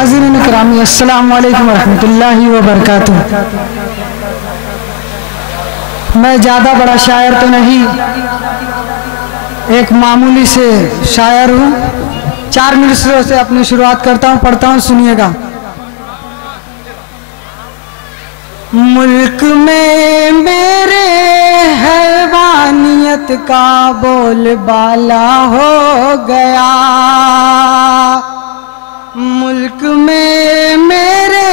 हाज़िरीन किरामी, अस्सलामु अलैकुम वरहमतुल्लाहि वबरकातुह। मैं ज़्यादा बड़ा शायर तो नहीं, एक मामूली से शायर हूँ। 4 मिसरों से अपनी शुरुआत करता हूँ, पढ़ता हूँ, सुनिएगा। मुल्क में मेरे हैवानियत का बोलबाला हो गया, मुल्क में मेरे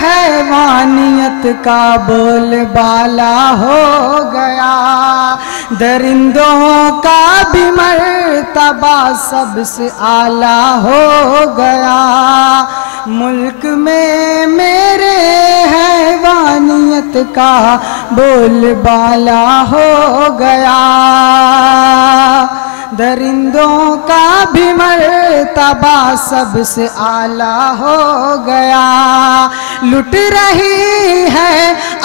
हैवानियत का बोलबाला हो गया। दरिंदों का भी मर्तबा सबसे आला हो गया। मुल्क में मेरे हैवानियत का बोलबाला हो गया। दरिंदों का भी मर्तबा सबसे आला हो गया। लुट रही है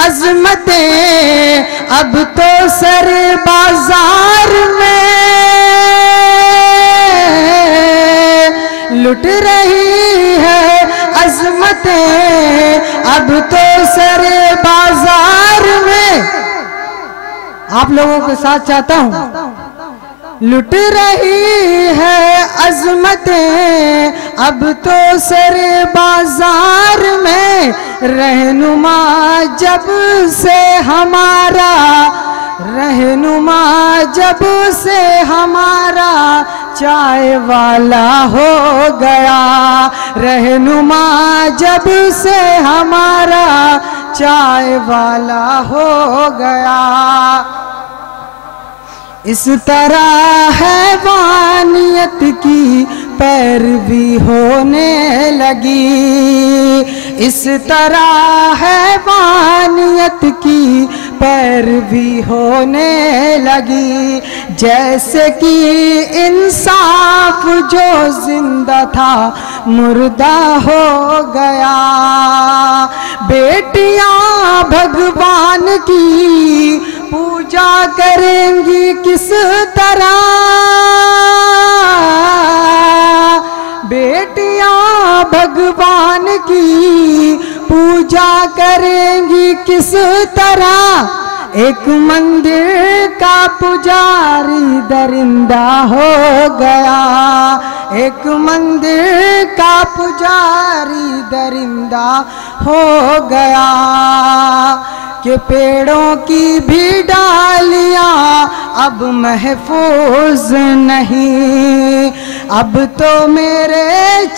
अज़मतें अब तो सर बाजार में, लुट रही है अज़मतें अब तो सर बाजार में। आप लोगों के साथ चाहता हूँ, लुट रही है अज़मतें अब तो सर बाजार में। रहनुमा जब से हमारा, रहनुमा जब से हमारा चाय वाला हो गया। रहनुमा जब से हमारा चाय वाला हो गया। इस तरह हैवानियत की पैरवी होने लगी, इस तरह हैवानियत की पैरवी होने लगी। जैसे कि इंसाफ जो जिंदा था मुर्दा हो गया। बेटियां भगवान की पूजा करेंगी किस तरह, बेटियां भगवान की पूजा करेंगी किस तरह। एक मंदिर का पुजारी दरिंदा हो गया, एक मंदिर का पुजारी दरिंदा हो गया। कि पेड़ों की भी डालियां अब महफूज नहीं, अब तो मेरे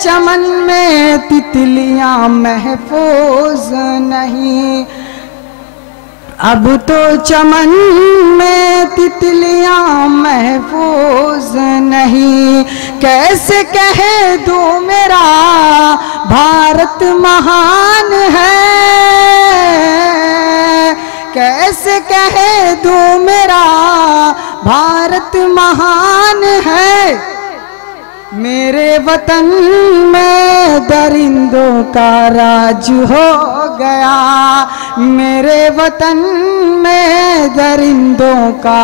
चमन में तितलियां महफूज नहीं, अब तो चमन में तितलियां महफूज नहीं। कैसे कह दूं मेरा भारत महान है, कैसे कह दूं मेरा भारत महान है। मेरे वतन में दरिंदों का राज हो गया, मेरे वतन में दरिंदों का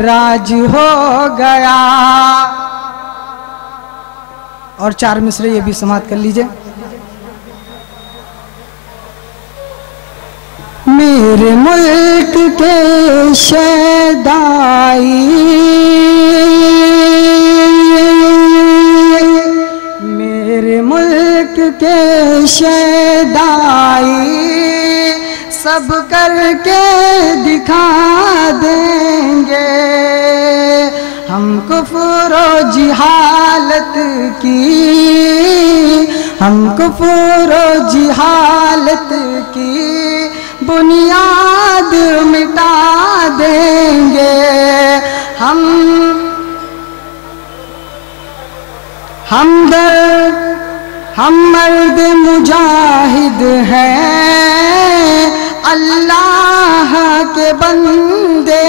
राज हो गया। और 4 मिसरे ये भी समाप्त कर लीजिए। मेरे मुल्क के शहदाई, मेरे मुल्क के शहदाई सब करके दिखा देंगे। हम कुफ्र जिहालत की, हम कुफ्र जिहालत की बुनियाद मिटा देंगे। हम मर्द मुजाहिद हैं, अल्लाह के बंदे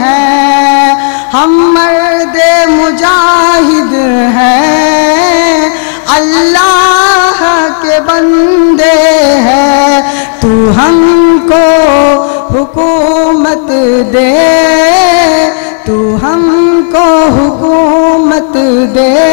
हैं। हम मर्द मुजाहिद हैं, अल्लाह के बंदे हैं। तू हमको हुकूमत दे, तू हमको हुकूमत दे।